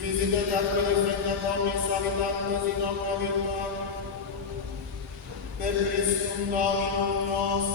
Visited at benefit omnis habitantes in omnia vita, per Christum Dominum nos.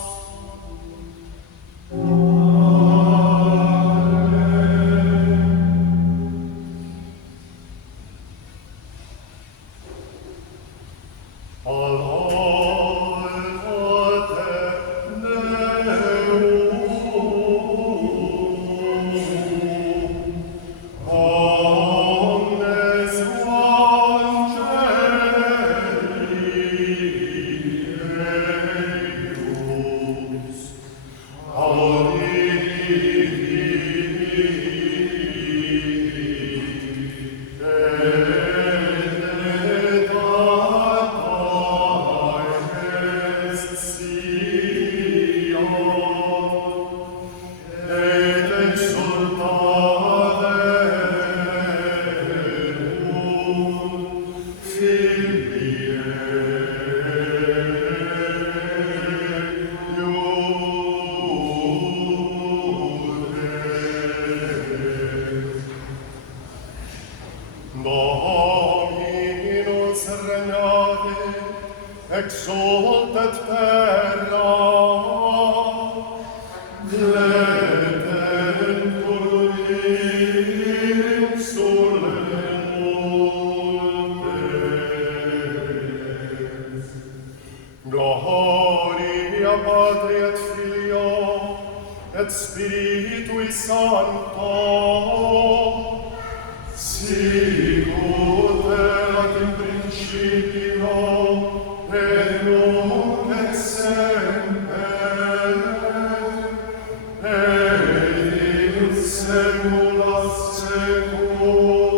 Exultet terra, letentur insulentes. Gloria Patri et Filio et Spiritui Sancto, sicut erat in principio et nunc et semper, et in saecula saeculorum.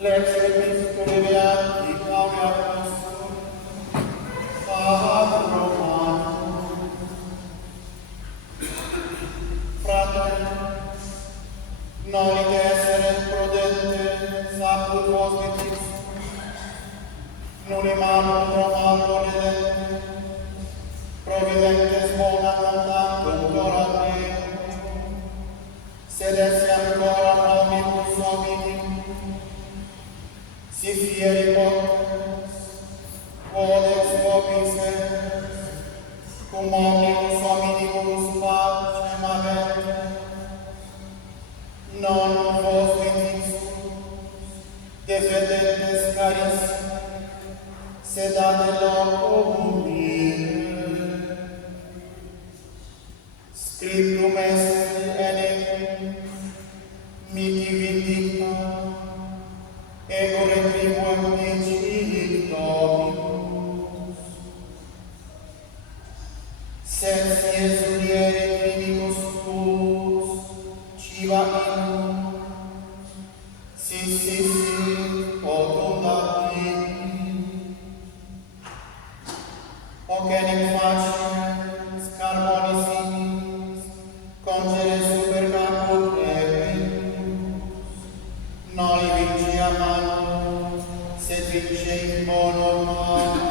Lex Epistolae Beati Claudia Apostol, Pater Romanum, Fratres, nolite essere prudentes apud vos vitis, nulle manum Romanum redente, providentes bona cantantum gloria Deo, sed esse ancora omnibus homini, si fieri potens, codex vobis est, cum omnibus hominibus pacem avente, non vos vitissus, defendentes carissimi, sed ad locum humile. Scriptum est enim, mihi vindicta, ego retribuem dicit Dominus. Sed si exuliere tribus tuus, civa inum, si, potum dati, hoc enim faciens carbonisimis, congere super caput repentus, noli vincia manu, sed vince in bono manu.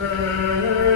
Amen.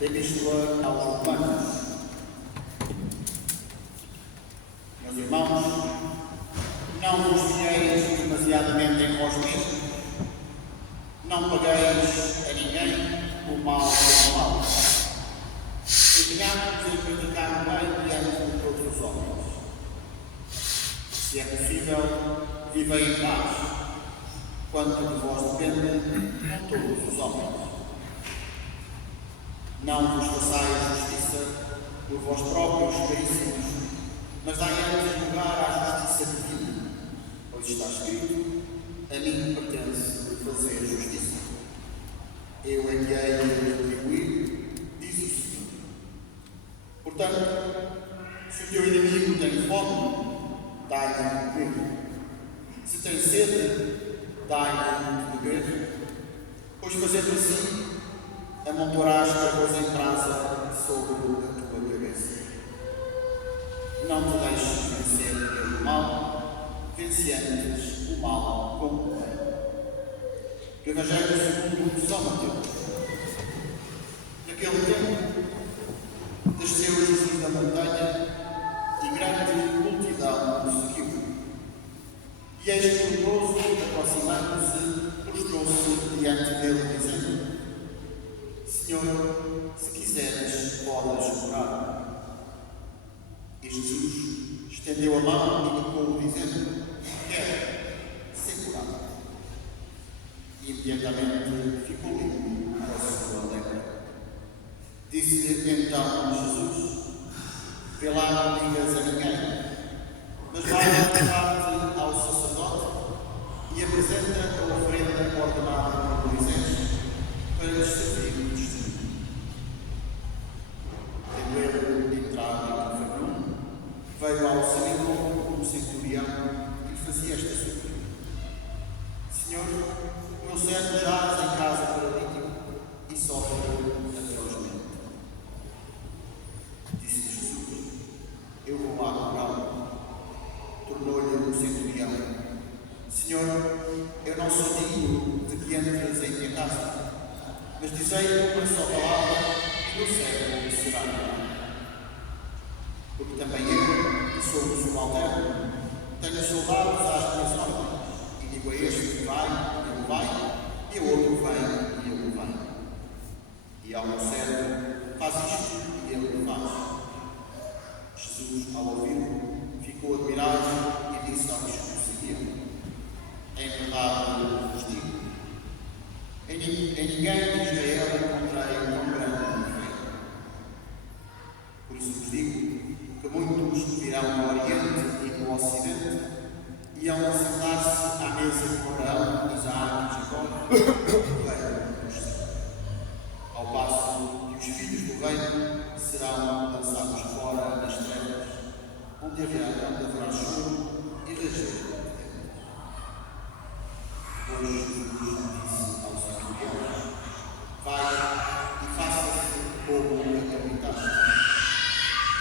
Epístola aos Romanos. Meus irmãos, não vos fiéis demasiadamente em vós mesmos, não pagueis a ninguém o mal pelo mal. Empenhai-vos em praticar o bem diante de todos os homens. Se é possível, vivei em paz, quanto de vós depende, com todos os homens. Não vos façais justiça por vós próprios, caríssimos, mas dai antes lugar à justiça divina, pois está escrito: a mim pertence fazer justiça. Eu enviei a retribuir, diz o Senhor. Portanto, se o teu inimigo tem fome, dai-lhe de comer. Se tem sede, dai-lhe de beber, pois fazendo assim, amontoarás carvões em brasa sobre a tua cabeça. Não te deixes vencer pelo mal, vence antes o mal com o bem. Do Evangelho segundo São Mateus. Naquele tempo, desceu Jesus da montanha e grande multidão o seguiu. E eis que o leproso, aproximando-se, prostrou-se diante dele, dizendo: Senhor, se quiseres, podes curar. E Jesus estendeu a mão e tocou-o, dizendo: quero ser curado. E imediatamente ficou limpo da sua lepra. Disse-lhe então Jesus: vê lá, não digas a ninguém, mas vai levar-te ao sacerdote e apresenta a oferenda ordenada por Moisés para lhes servir de testemunho. Tendo ele entrado em Cafarnaum, veio ao seu encontro um centurião que lhe fazia esta súplica: Senhor, o meu servo jaz em casa paralítico e sofre atrozmente. Disse Jesus: eu vou lá curá-lo. Tornou-lhe o centurião: Senhor, eu não sou digno de que entres em minha casa, mas dizei uma só palavra e o servo será curado. Porque também eu, que sou um subalterno, tenho soldados às minhas ordens, e digo a este: vai, e ele vai, e ao outro: vem, e ele vai. E ao meu servo: faz isto, e ele faz. Jesus, ao ouvi-lo, ficou admirado e disse aos que o seguiam: em verdade vos digo, em ninguém de Israel encontrei tão grande fé. Por isso vos digo que muitos virão do Oriente e do Ocidente e hão de sentar-se à mesa de Abraão, Isaac e Jacó, do reino dos céus. Ao passo que os filhos do reino serão lançados fora nas trevas, onde haverá choro e ranger de dentes. Depois Jesus disse aos centuriões: vai e faça-se como acreditaste.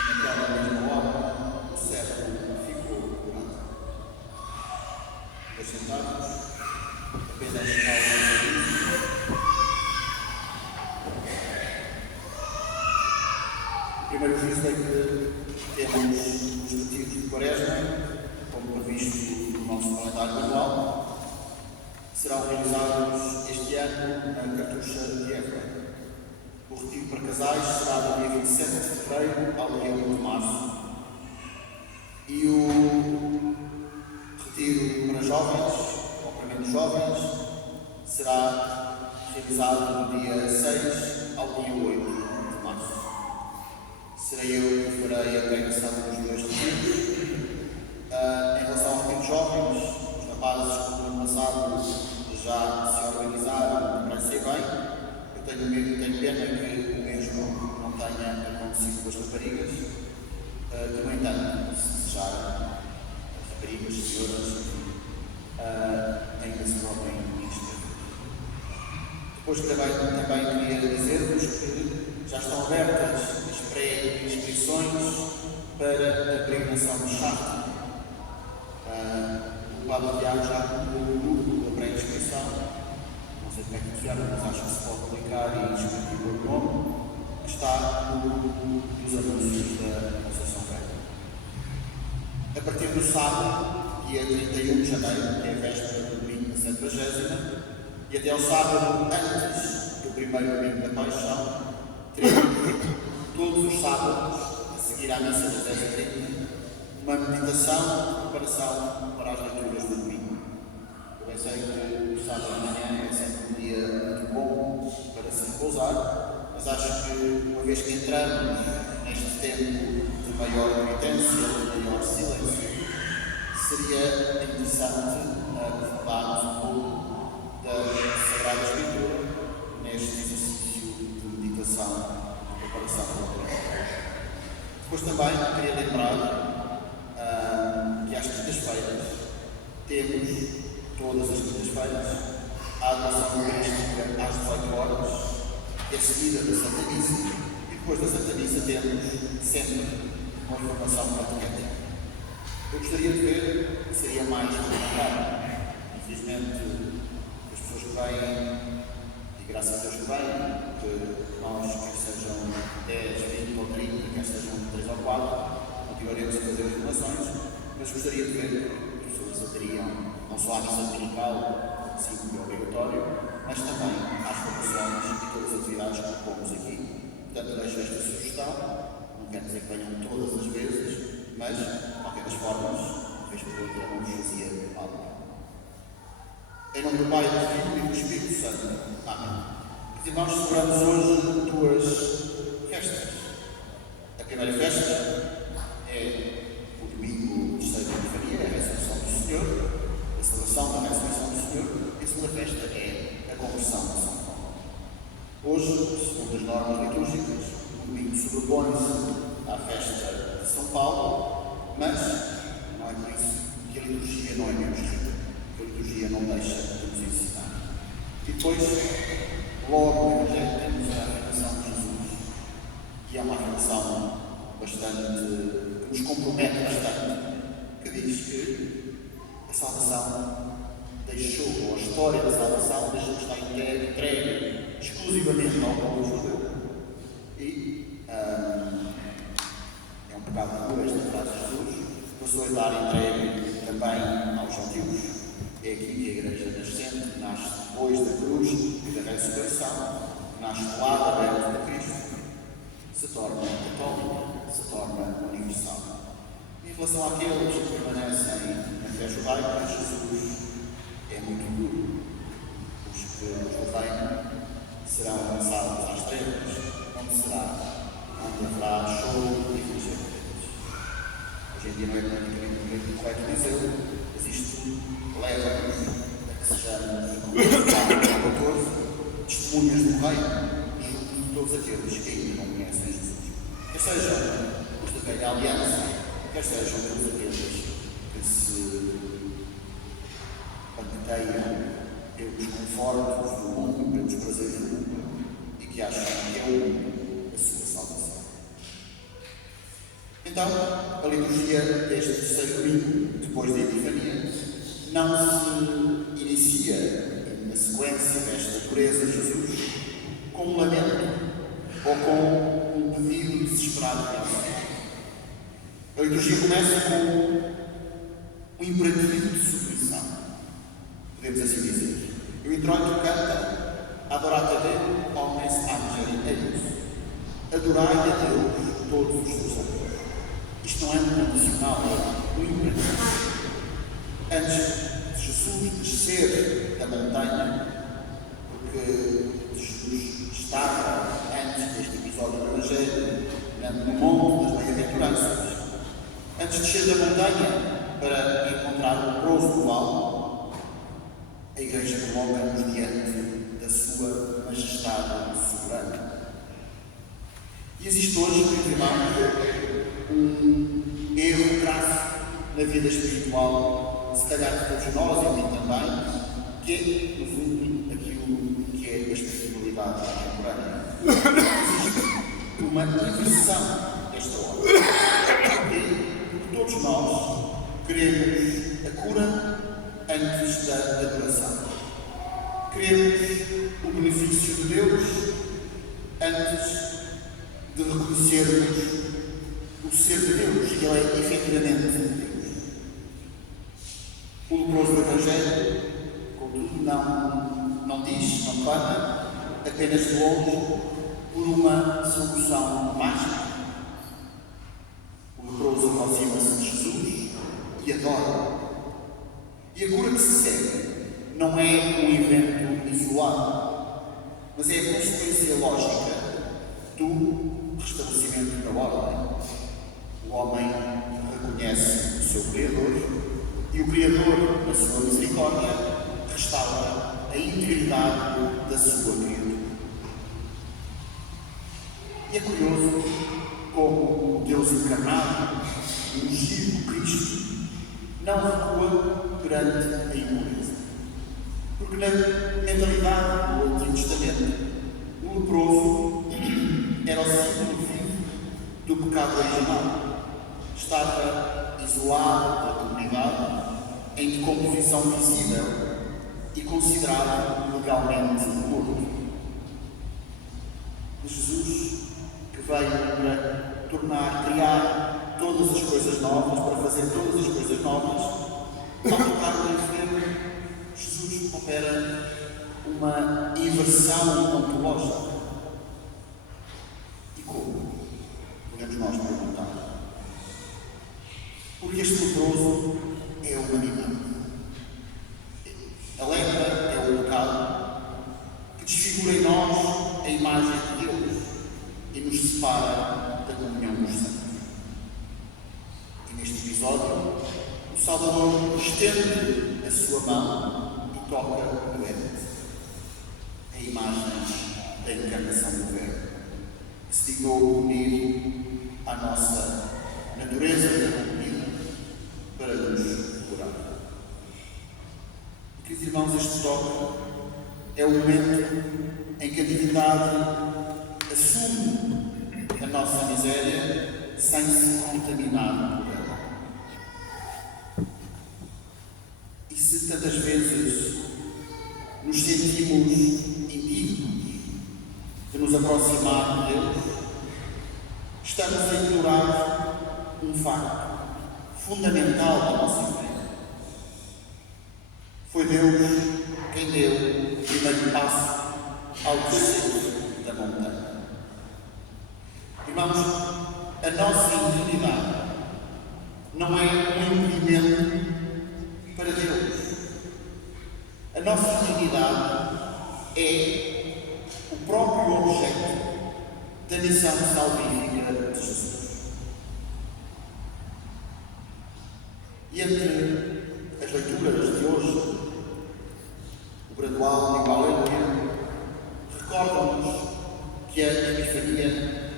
Naquela mesma hora, o servo ficou curado. Assentados, apenas ao serviço. O primeiro juízo é que temos os retiros de Quaresma, como previsto no nosso calendário anual. Serão realizados este ano na Cartucha de Évora. O retiro para casais será do dia 27 de fevereiro ao dia 1 de março. E o retiro para jovens, ou para menos jovens, será realizado do dia 6 ao dia 8 de março. Serei eu que farei a pregação dos dois retiros. Em relação ao retiro de jovens, os rapazes, como no ano passado, já se organizaram para ser bem. Eu tenho pena que o mesmo não tenha acontecido com as raparigas. No entanto, se desejarem, as raparigas Depois também queria dizer-vos que já estão abertas as pré-inscrições para a peregrinação do Chartre. O Padre Tiago já concluiu o grupo da pré-inscrição. Não sei como é que funciona, mas acho que se pode clicar e inscrever o nome, que está no grupo dos anúncios da Conceição Velha. A partir do sábado, dia 31 de janeiro, que é a véspera do domingo da Septuagésima, e até ao sábado antes do primeiro domingo da Paixão, teremos todos os sábados, a seguir à missa das 10h30, uma meditação de preparação para as leituras do domingo. Eu bem sei que o sábado de manhã é sempre um dia muito bom para se repousar, mas acho que uma vez que entramos neste tempo de maior penitência, de maior silêncio, seria interessante aprofundarmos um pouco da Sagrada Escritura neste exercício de meditação e preparação para o Evangelho. Depois também queria lembrar que às quintas-feiras temos, todas as quintas-feiras, a adoração eucarística às 18 horas, que é seguida da Santa Missa, e depois da Santa Missa temos sempre uma formação catequética. Eu gostaria de ver que seria mais complicado. Infelizmente, as pessoas que vêm, e graças a Deus que vêm, que nós, quer sejam 10, 20 ou 30, quer sejam 3 ou 4, continuaremos a fazer as formações, mas gostaria de ver que as pessoas aderiam não só à missa dominical, sim, que é obrigatório, mas também às formações e todas as atividades que propomos aqui. Portanto, deixo esta sugestão, não quero dizer que venham todas as vezes, mas, de qualquer das formas, vez por outra, não vos fazia mal. Em nome do Pai, do Filho e do Espírito Santo. Amém. Meus irmãos, celebramos hoje duas festas. A primeira festa é o domingo de Santa Epifania, a ressurreição do Senhor, a celebração da ressurreição do Senhor, e a segunda festa é a conversão de São Paulo. Hoje, segundo as normas litúrgicas, o domingo sobrepõe-se à festa de São Paulo, mas não é por isso que a liturgia não é menos rica, que a liturgia não deixa de nos ensinar. E depois, logo no Evangelho, temos a afirmação de Jesus, que é uma afirmação bastante, que nos compromete bastante, que diz que a salvação deixou, ou a história da salvação deixou de estar entregue exclusivamente ao povo judeu. E é um pecado puro esta frase de Jesus, passou a estar entregue também aos gentios. É aqui que a Igreja nascente nasce depois da cruz e da ressurreição, nasce do lado aberto de Cristo, se torna católica, se torna universal. E em relação àqueles que permanecem na fé judaica, Jesus é muito duro. Os que o reino serão lançados às trevas, onde haverá choro e ranger de dentes. Hoje em dia não é politicamente correto dizê-lo, mas isto leva-nos a que sejamos, como Paulo 14, testemunhas do reino, junto de todos aqueles que ainda não conhecem Jesus. Quer sejam os da velha aliança, quer sejam todos aqueles que se pateiam pelos confortos do mundo, pelos prazeres do mundo, e que acham que é o mundo a sua salvação. Então, a liturgia deste terceiro domingo, depois da Epifania, não se inicia na sequência desta pureza de Jesus com um lamento ou com um pedido desesperado de ajuda. A liturgia começa com um imperativo de submissão, podemos assim dizer. O introito canta Adorate a Deus, omnes angeli eius. Adorai a Deus todos os seus anjos. Isto não é um condicional, é um imperativo. Antes de Jesus descer da montanha, porque Jesus estava, antes deste episódio do Evangelho, no Monte das Bem-aventuranças, antes de descer da montanha para encontrar o leproso do vale, a Igreja coloca-nos diante da sua majestade soberana. E existe hoje, meus irmãos, um erro crasso na vida espiritual, se calhar de todos nós e a mim também, que é, no fundo, aquilo que é a espiritualidade. realidade contemporânea, existe uma inversão desta ordem. Porque todos nós queremos a cura antes da adoração. Queremos o benefício de Deus antes de reconhecermos o ser de Deus, que Ele é efetivamente Deus. O leproso do Evangelho, contudo, não diz, não clama, apenas de longe, por uma solução mágica. O leproso aproxima-se de Jesus e adora. E a cura que se segue não é um evento isolado, mas é a consequência lógica do restabelecimento da ordem. O homem reconhece o seu Criador e o Criador, na sua misericórdia, restaura a integridade da sua criatura. E é curioso como o Deus encarnado, o ungido Cristo, não recua perante a impureza. Porque na mentalidade do Antigo Testamento, o leproso era o símbolo vivo do pecado original. Estava isolado da comunidade, em decomposição visível e considerado legalmente morto. Jesus, que veio para criar todas as coisas novas, para fazer todas as coisas novas, ao tocar o enfermo, Jesus opera uma inversão ontológica. E como? Podemos nós perguntar. Porque este leproso é a humanidade. A lepra é o pecado que desfigura em nós a imagem de Deus e nos separa da comunhão dos santos. E neste episódio, o Salvador estende a sua mão e toca o doente. A imagem da encarnação do Verbo, que se dignou unir à nossa natureza corrompida para nos curar. Queridos irmãos, este toque é o momento em que a divindade assume a nossa miséria sem se contaminar por ela. E se tantas vezes nos sentimos indignos de nos aproximar de Deus, estamos a ignorar um facto fundamental da nossa fé. Foi Deus quem deu o primeiro passo ao descer da montanha. Irmãos, a nossa intimidade não é um impedimento para Deus. A nossa intimidade é o próprio objeto da missão salvífica de Jesus. E entre as leituras de hoje, o gradual e o aleluia recordam-nos que a Epifania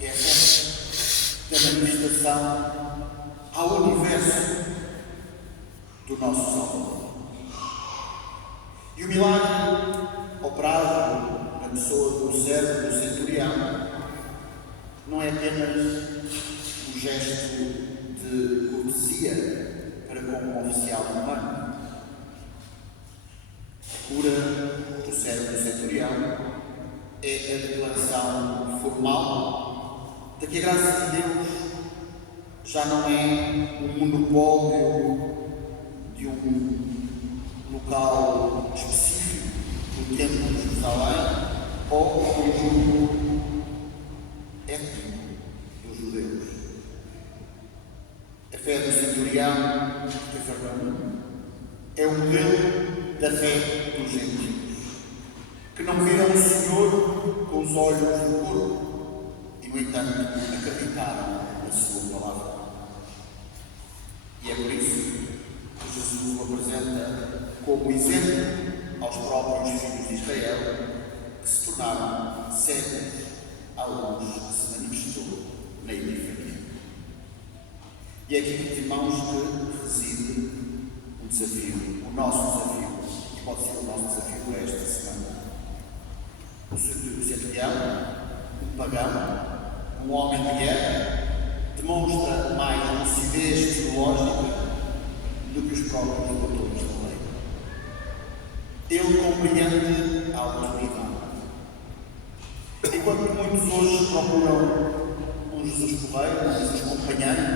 é a festa da manifestação ao universo do nosso Salvador. E o milagre operado na pessoa do servo do centurião não é apenas um gesto de cortesia para com um oficial romano. A cura do servo do centurião é a declaração formal de que a graça de Deus já não é um monopólio de um local específico do Templo de Jerusalém ou um conjunto étnico dos judeus. A fé do centurião de Cafarnaum é o modelo da fé dos gentios, que não viram o Senhor com os olhos do corpo e, no entanto, acreditaram na sua palavra. E é por isso que Jesus o apresenta como exemplo aos próprios filhos de Israel, que se tornaram cegos à luz que se manifestou na Epifania. E é aqui, irmãos, que reside o desafio, o nosso desafio, que pode ser o nosso desafio para esta semana. O centurião, um pagão, um homem de guerra, demonstra mais lucidez teológica do que os próprios doutores da lei. Ele compreende a autoridade. Enquanto muitos hoje procuram um Jesus Correio, um Jesus companheiro,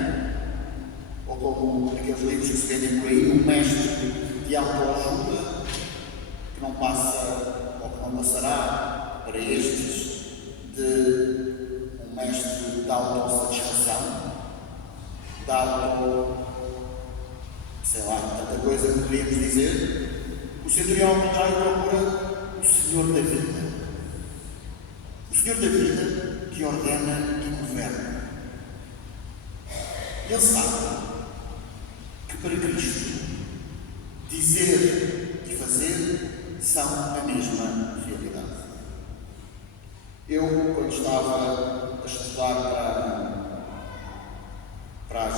ou como aqueles livros que se vendem por aí, um mestre de autoajuda, que não passa ou que não passará para estes de um mestre de autossatisfação, de sei lá, tanta coisa que poderíamos dizer. O centurião ao contrário procura o Senhor da vida. O Senhor da vida que ordena e governa. Ele sabe que para Cristo dizer e fazer são a mesma realidade. Eu, quando estava a estudar para as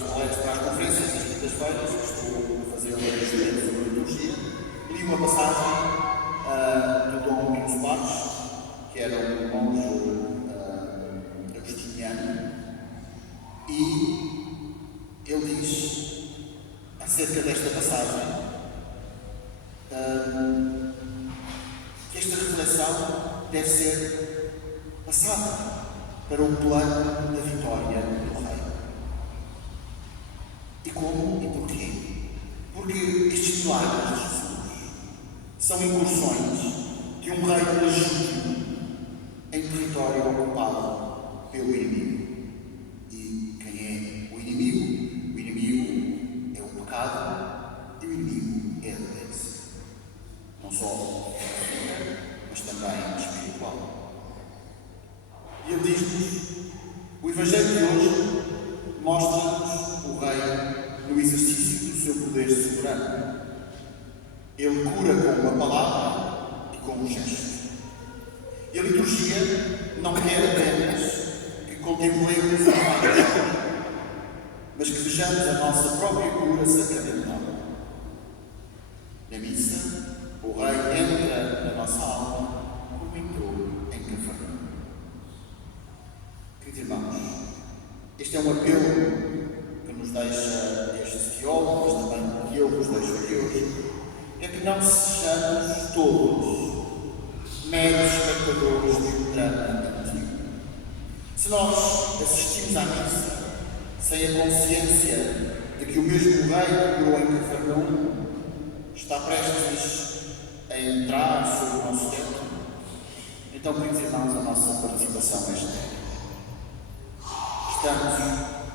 palestras, para as conferências das quintas-feiras, que estou a fazer uma estudante sobre liturgia, li uma passagem do Dom Domingos Passos, que era um monge agostiniano, e ele diz acerca desta passagem que esta reflexão deve ser passada para o plano da vitória do Rei. E como e porquê? Porque estes milagres de Jesus são incursões de um reino legítimo em território ocupado pelo inimigo. E quem é o inimigo? O inimigo é o pecado e o inimigo é a doença. Não só física, mas também espiritual. E ele diz-nos, o Evangelho de hoje mostra-nos o Rei no exercício do seu poder soberano. Ele cura com uma palavra e com um gesto. E a liturgia não quer apenas que contemplemos o Pai, mas que vejamos a nossa própria cura sacramental. Na missa, o Rei entra na nossa alma como entrou em Cafarnaum. Queridos irmãos, este é um apelo que nos deixa este teólogo, mas também que eu vos deixo a Deus, é que não sejamos todos meros espectadores de um drama antigo. Se nós assistimos à missa sem a consciência de que o mesmo Rei que curou em Cafarnaum está prestes a entrar sobre o nosso tempo, então, queridos irmãos, a nossa participação é estéril. Estamos,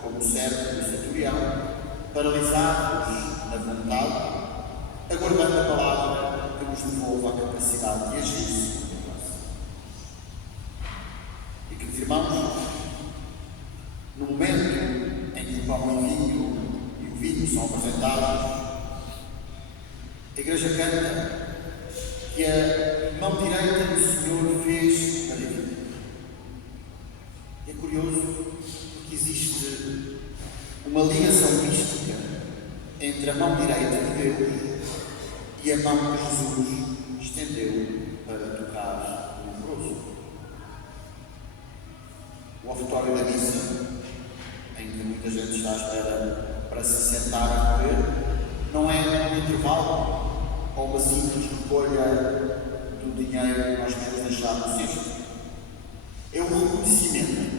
como o servo do centurião, paralisados na vontade, aguardando a palavra que nos devolva a capacidade de agir. E, queridos irmãos, no momento em que o pão e o vinho são apresentados, a Igreja canta que a mão direita do Senhor fez maravilha. É curioso porque existe uma ligação mística entre a mão direita de Deus e a mão que Jesus estendeu para tocar o leproso. O ofertório da missa, em que muita gente está à espera para se sentar a comer, não é um intervalo ou uma simples recolha do dinheiro que nós temos deixado no cesto. É um reconhecimento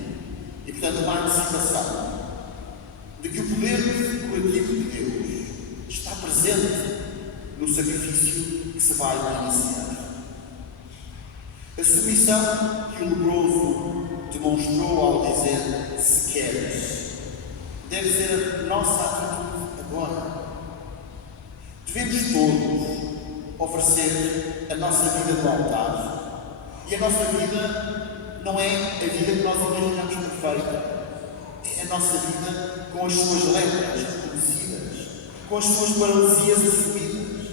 e, portanto, uma antecipação de que o poder curativo de Deus está presente no sacrifício que se vai iniciar. A submissão que o leproso demonstrou ao dizer se queres deve ser a nossa atitude agora. Devemos todos oferecer a nossa vida de altar. E a nossa vida não é a vida que nós imaginamos perfeita. É a nossa vida com as suas letras reconhecidas, com as suas paralisias assumidas,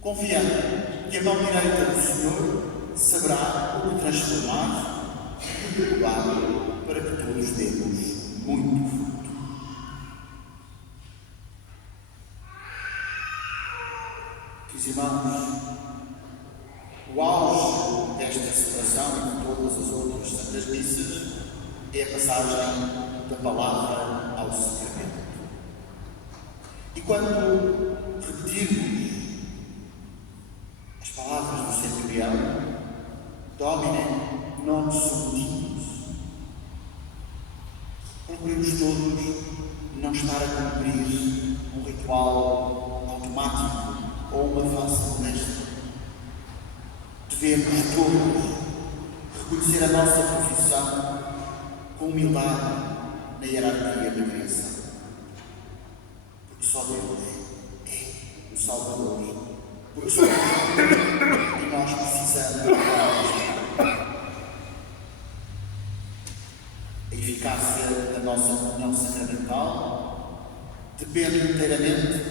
confiando que a mão direita do Senhor saberá o que transformar e preparar para que todos demos muito fruto. Queridos irmãos, o auge celebração e de todas as outras santas missas é a passagem da palavra ao sacramento. E quando repetirmos as palavras do centurião, Domine non summimus, procuremos todos não estar a cumprir um ritual automático ou uma falsa modéstia. Devemos todos reconhecer a nossa profissão com humildade na hierarquia da criação. Porque só Deus é o Salvador. Porque só Deus e nós precisamos de a eficácia da nossa comunhão sacramental depende inteiramente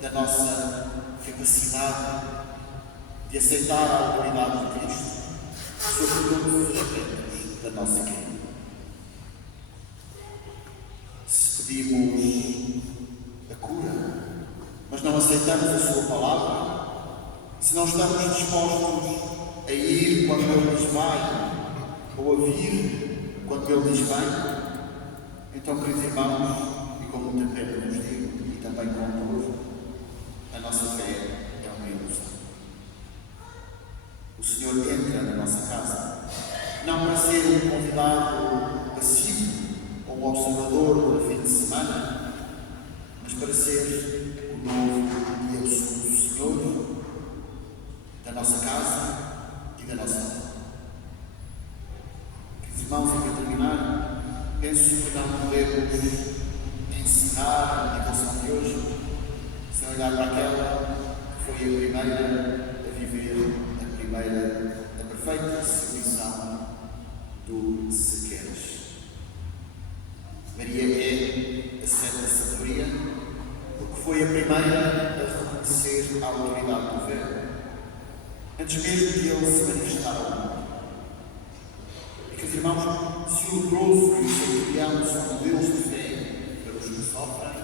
da nossa capacidade de aceitar a autoridade de Cristo sobre todos os aspectos da nossa vida. Se pedimos a cura, mas não aceitamos a sua palavra, se não estamos dispostos a ir quando Ele diz vai, ou a vir quando Ele diz vem, então, queridos irmãos, e com muita pena vos digo, e também com dor, a nossa fé é uma ilusão. O Senhor entra na nossa casa, não para ser um convidado passivo ou um observador do fim de semana, mas para ser o novo e absoluto Senhor da nossa casa e da nossa vida. Queridos irmãos, e para terminar, penso que não podemos encerrar a meditação de hoje sem olhar para aquela que foi a primeira a viver a perfeita submissão do se queres. Maria é a santa sabedoria porque foi a primeira a reconhecer a autoridade do Verbo, antes mesmo de ele se manifestar ao mundo. E que, irmãos, se o leproso e o centurião são modelos de fé para os que sofrem,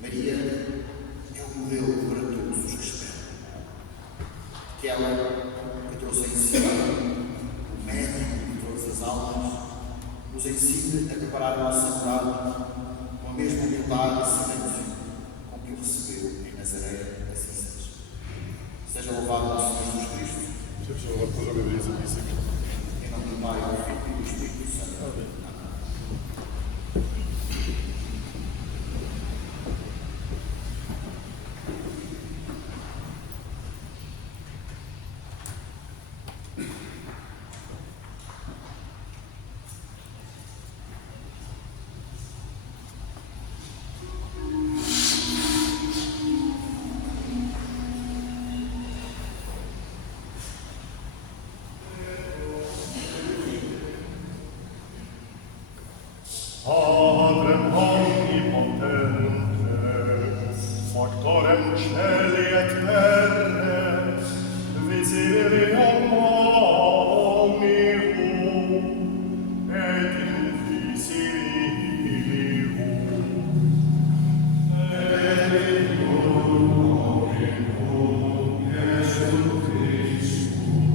Maria é o modelo para todos os que esperam. Que ela, que trouxe em si o médico de todas as almas, nos ensine a preparar a nossa morada com a mesma humildade e silêncio com que o recebeu em Nazaré, assim seja. Seja louvado o nosso Senhor Jesus Cristo. Seja louvado pela glória Santíssima. Em nome do Pai, do Filho e do Espírito Santo. Amém. Padrem omnipotente, factorem celi et terre, visibilium omnium et invisibilium. Et omnium Iesu Christum,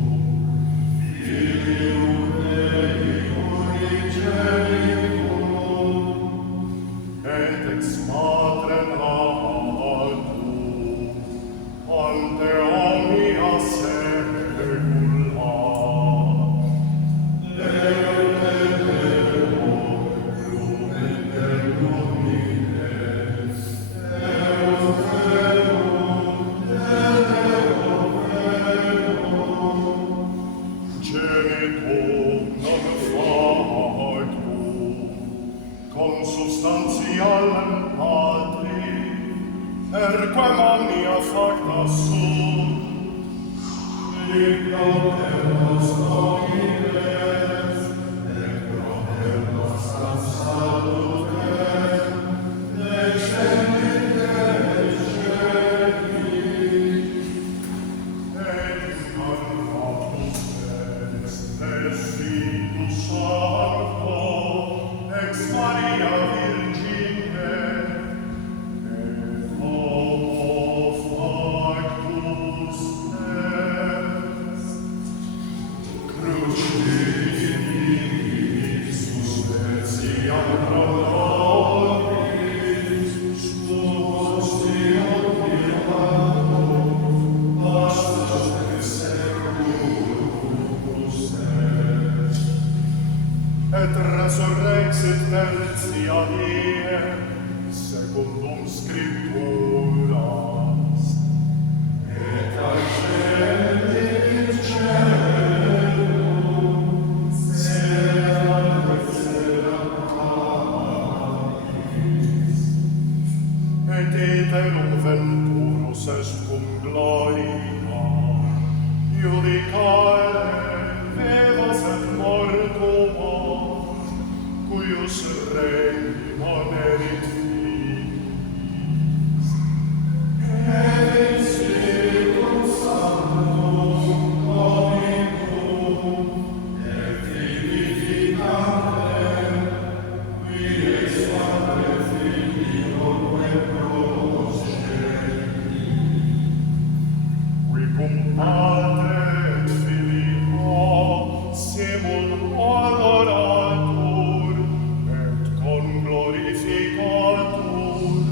Filium Dei unigenitum, et ex matrem laudum, ante omnia secula. Deum et Deum, lumen per lumines, Deum Deum, Deum Deum, genitum non factum, consubstantialem Patri, perquam omnia facta sunt, libro terras domines, et pro nostra salute, descendit et incarnatus est Spiritus Sancto, ex Maria Virgine, et homo factus est. scripturas. Et ascendit in caelum, seat extra Patris. Et iterum venturus est cum gloria, iudicae vivos et mortuos, cuius regni monerit finis. Et in Spiritum Sanctum Dominum, et vivificantem, qui ex Padre Filio et progeni, qui cum Padre et Filio semul adoratur et conglorificatur,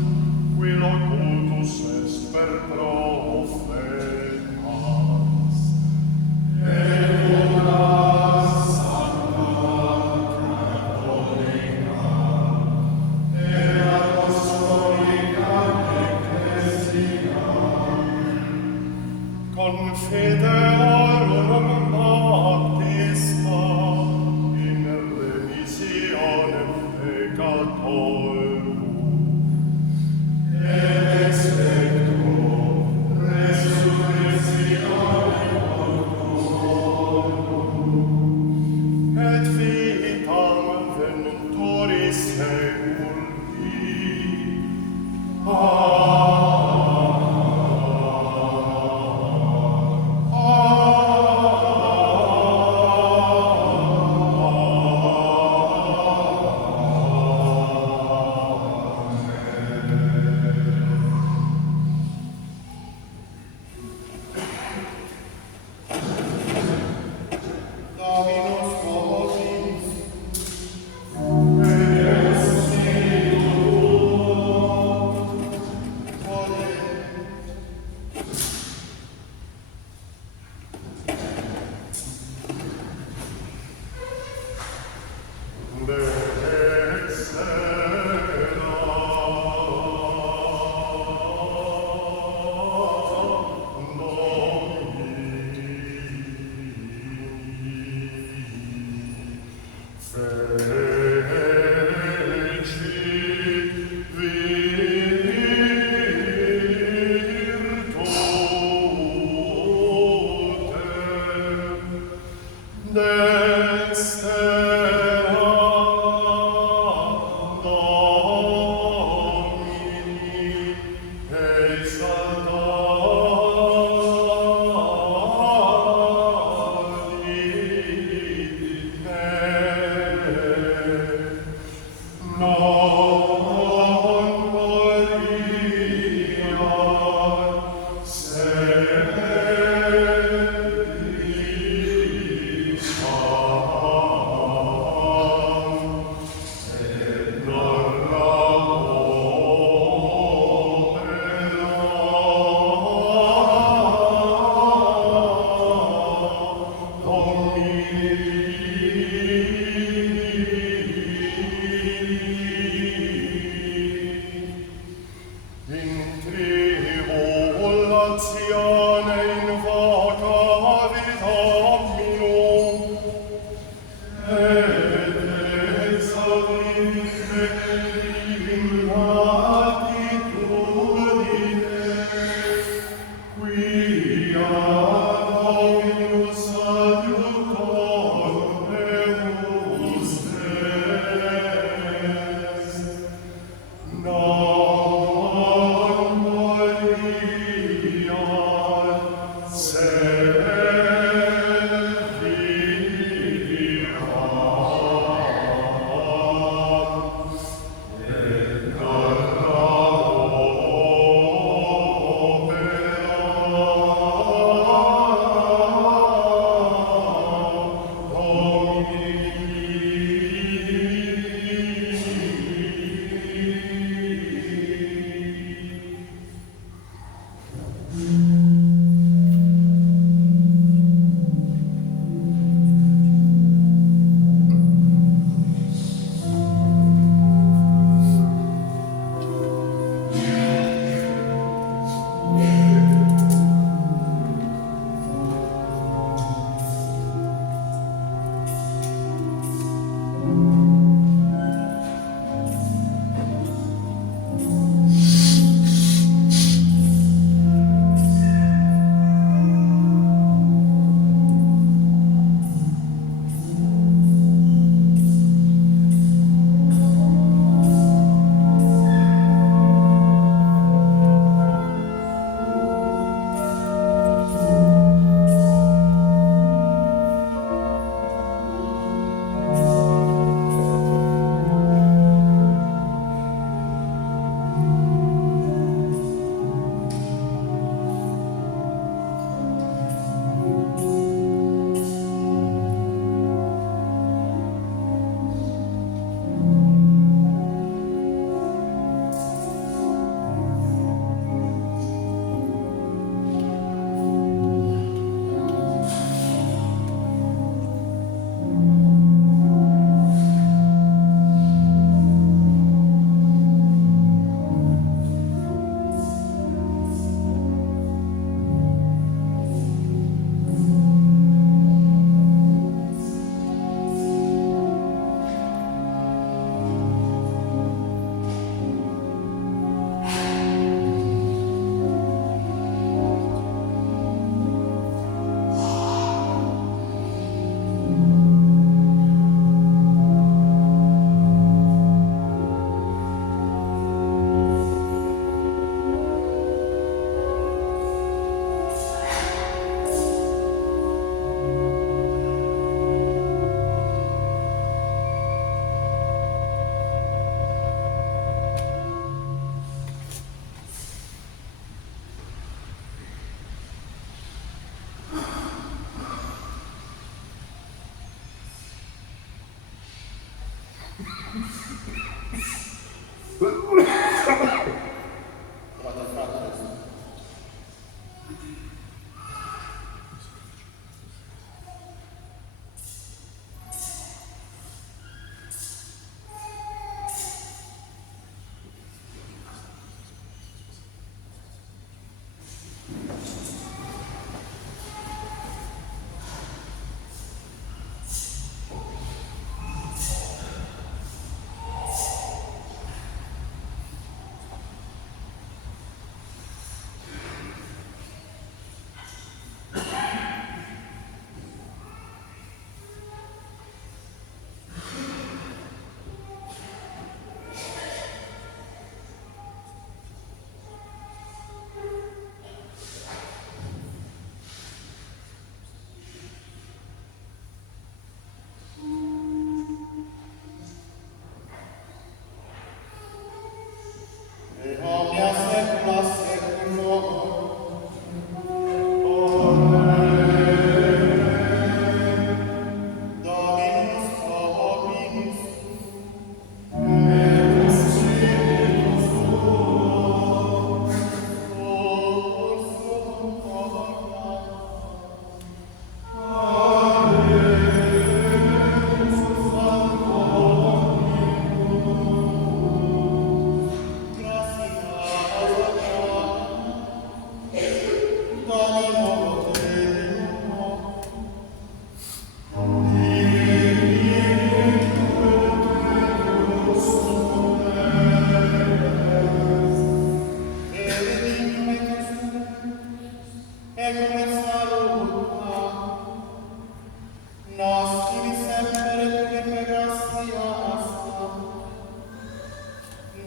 qui locutus est per profetas. Et una Sancta Catholica et Apostolica Ecclesia, confiteorum baptisma in remissionem peccatorum, et expecto resurrectionem mortuorum, et vitam venturis seculi. Dominus vobis.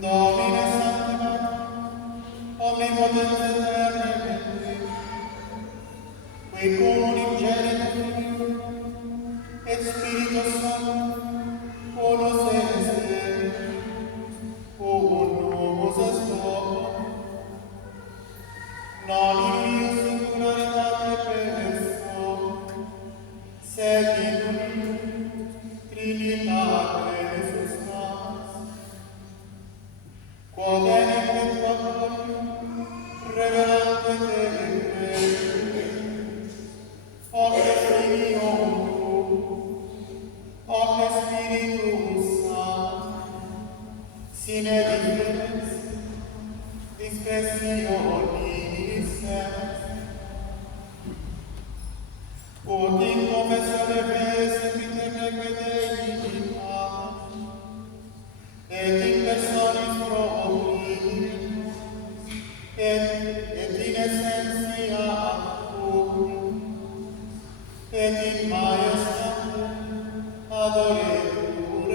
Domine Sancte, omnipotens eternamente, qui cum unigenitum Filio, et Spiritus Sanctus, unus est, unus est Dominus, non in ius singularitate perso, sed in Trinitate sustas, quod enim et quod revelante te, omnes Filio, omnes Spiritus Sanctus, sine differens, discretionis est, ut in confessione ves et et in personis propriis, et in essentia tuum, et in majestate adoretur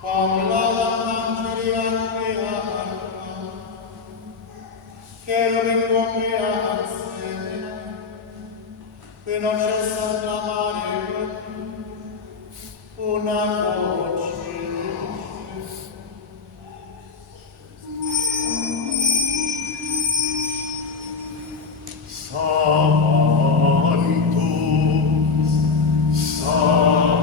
quam laudam angelia creata, cherubim congeasse, que non cessat clamare una voce. Sanctus, Sanctus,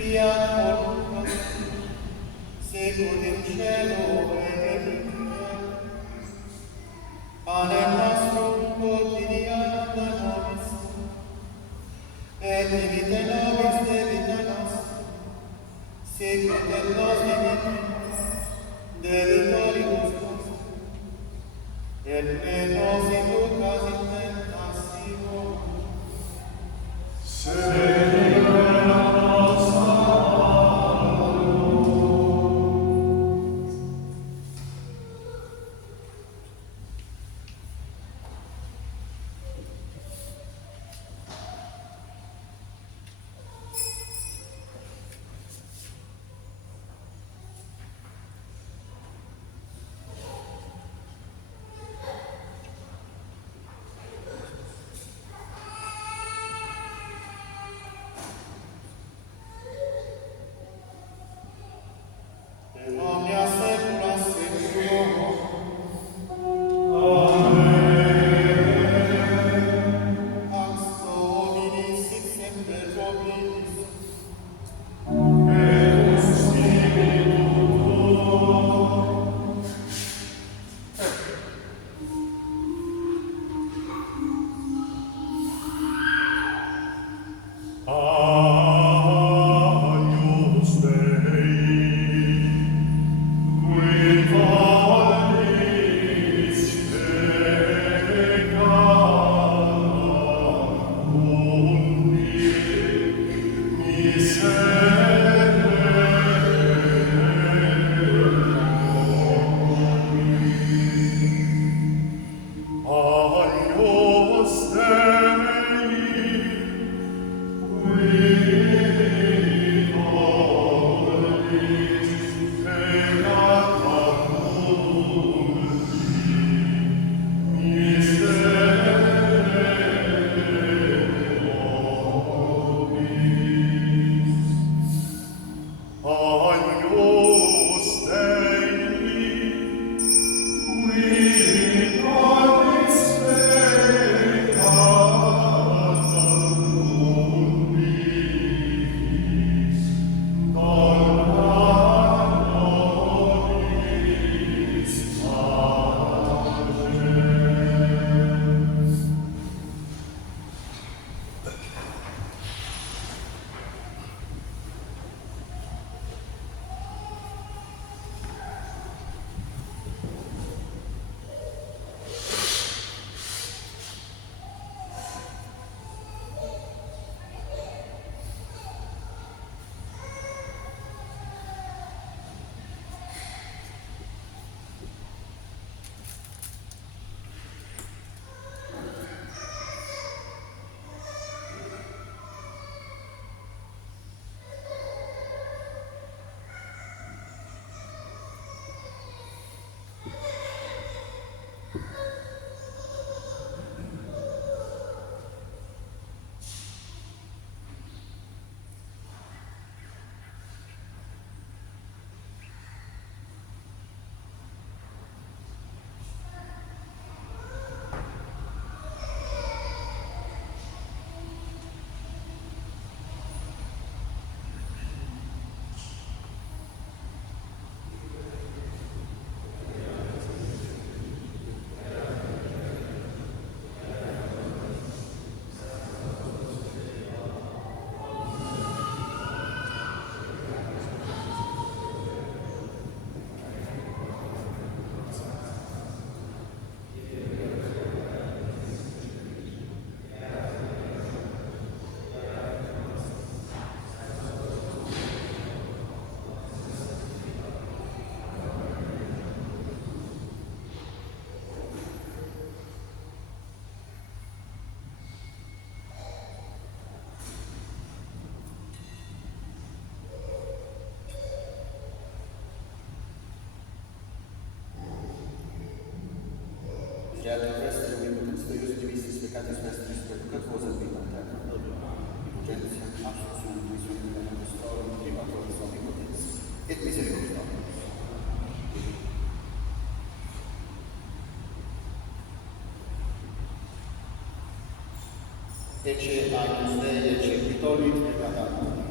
fiat voluntas sicut in cielo et in terra. Panem nostrum quotidianum da nobis, et dimitte nobis debita nostra, sicut et nos dimittimus debitoribus nostris, et ne nos inducas in tentationem, sed libera nos a malo. et omnia saecula saeculorum. Pax Domini sit semper vobis. Et spiritu tuo. Agnus Dei, qui valis peccatum mundi, Agnus Dei, qui valis peccatum Agnus Dei, qui valis peccatum mundi, dona nobis pace. Creator Vestre, omnipotens Deus, divisis peccatis vestris, perducat vos ad vitam aeterna. Indulgentia, absolutionem, divisionem peccatum nostrorum, primatoris omnipotens, et misericors Dominus. Ecce Agnus Dei, ecce qui tollit peccata mundi.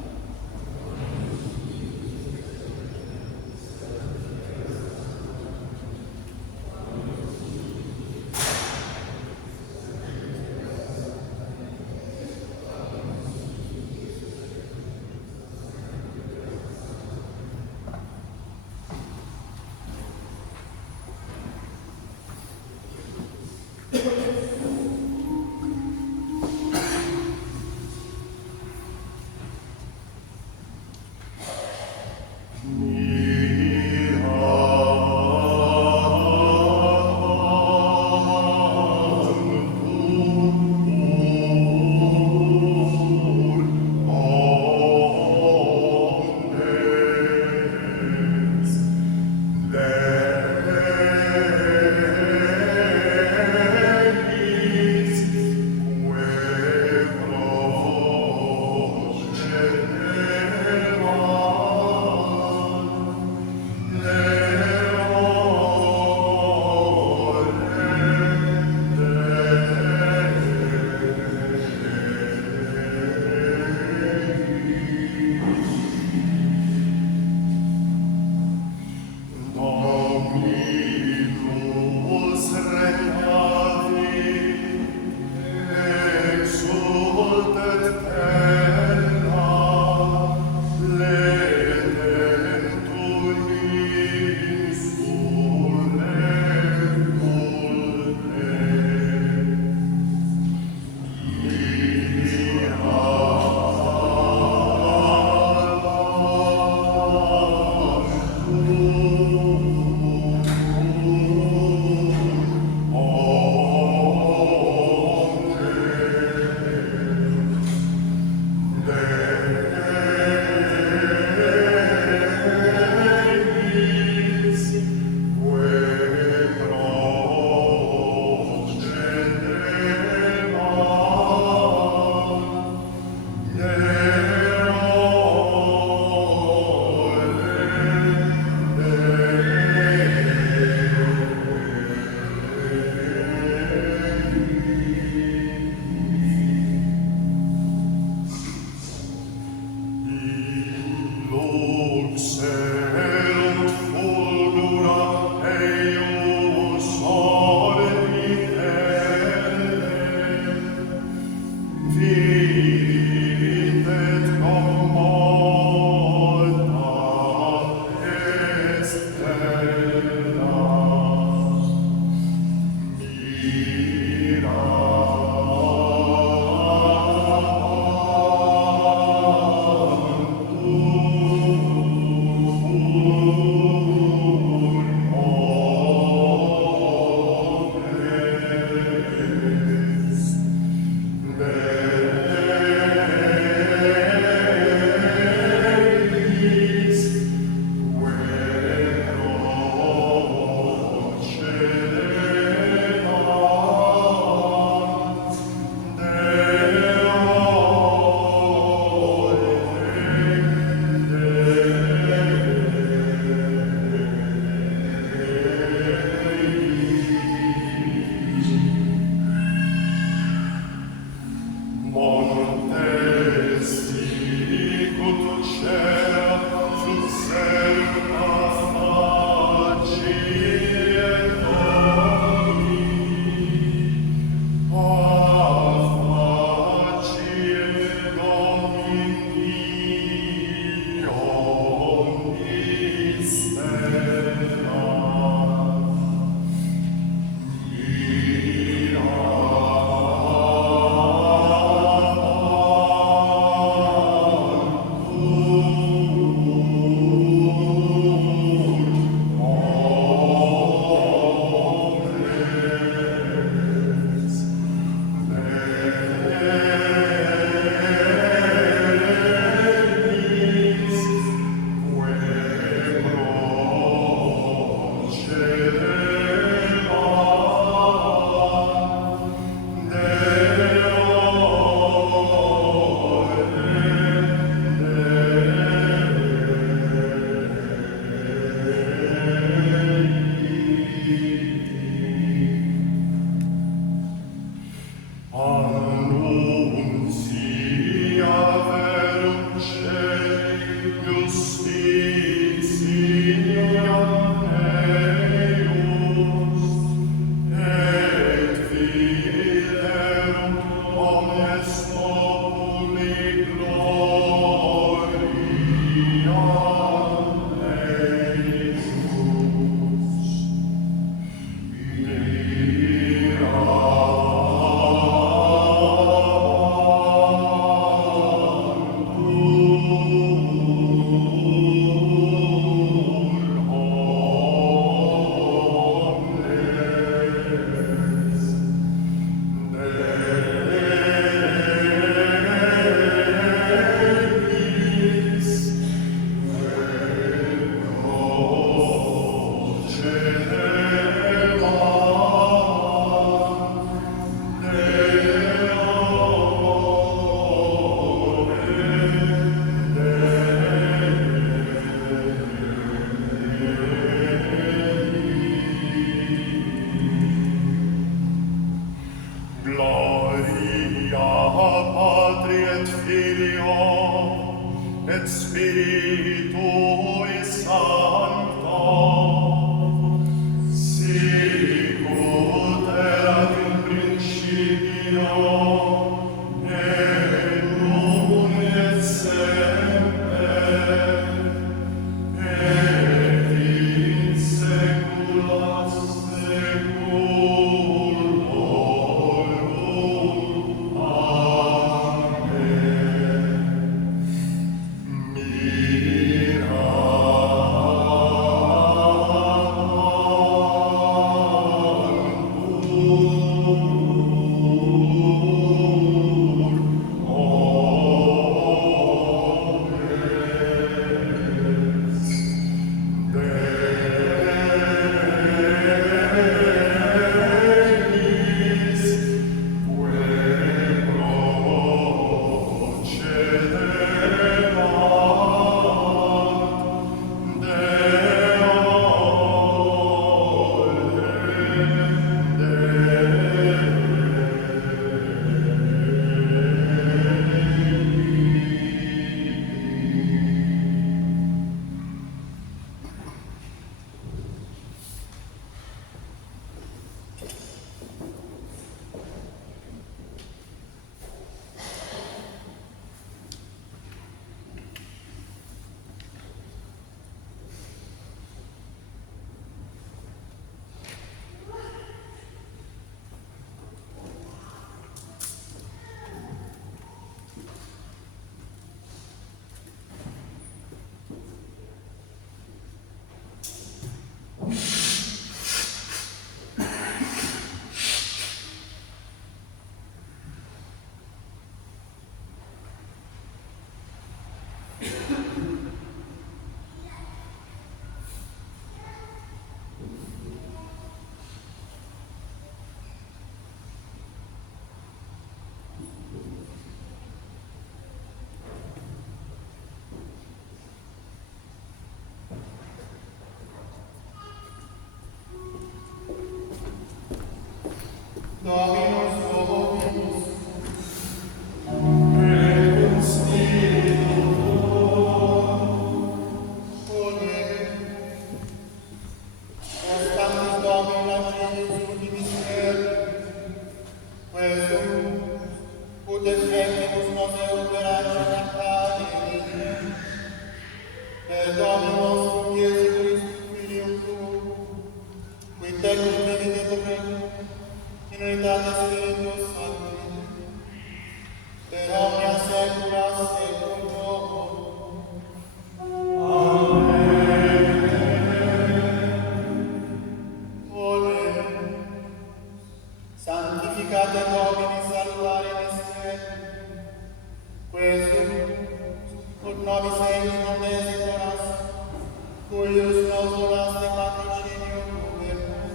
Dominus vobis. et cum spiritu tuo. Ole. Constantis Domini lacinis ultimis quesum ut effectibus nos operace cartagine, per Domini nostrum Iesu Christum Filium Tuum, qui tecum vivit et regnum, in unitate Spiritus Sancti, per omnia saecula saeculorum. Ole. Sanctificate Domini salutare Messie, quesum ut nobis eius non desitoras, cuius nos donaste patrocinio gubernum.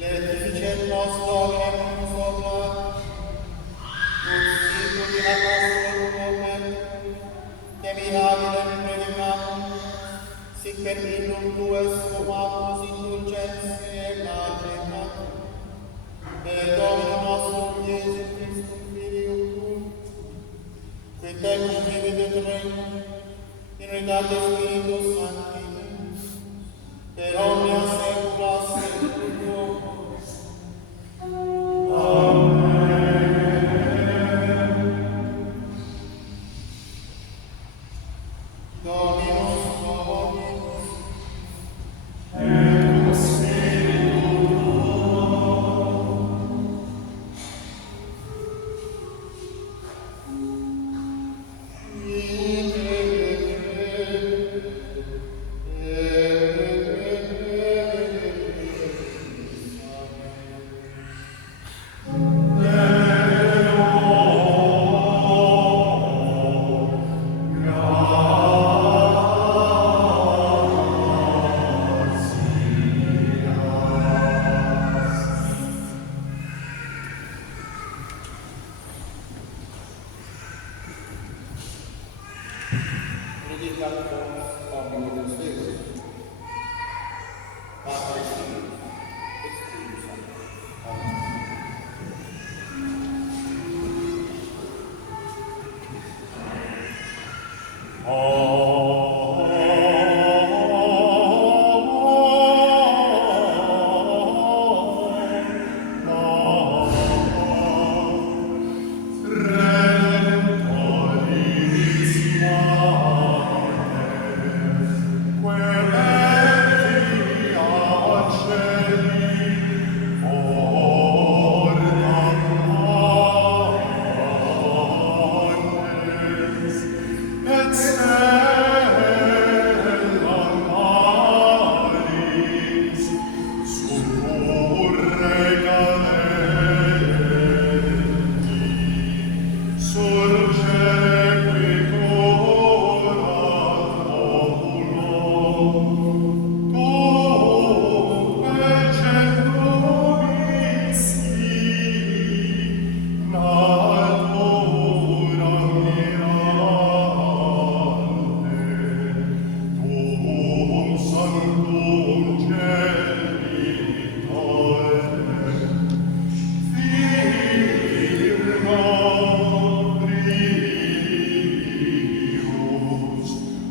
Letificet nos Domine munus obla, ut sicut in apostolum oper, temirabilem predicamus, sic per illum tuas sumamus indulgentiae lacetat, per Domine nostrum Iesu Christum Filium Tuum, qui tecum vivit et regnum, in unitate Spiritus Sancti, per omnia saecula saeculorum. Dominus vobis. Et cum spiritu tuo. Predicat vos omnibus Deus, Patris Filius, et Spiritus Sanctus. Amen.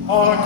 Ac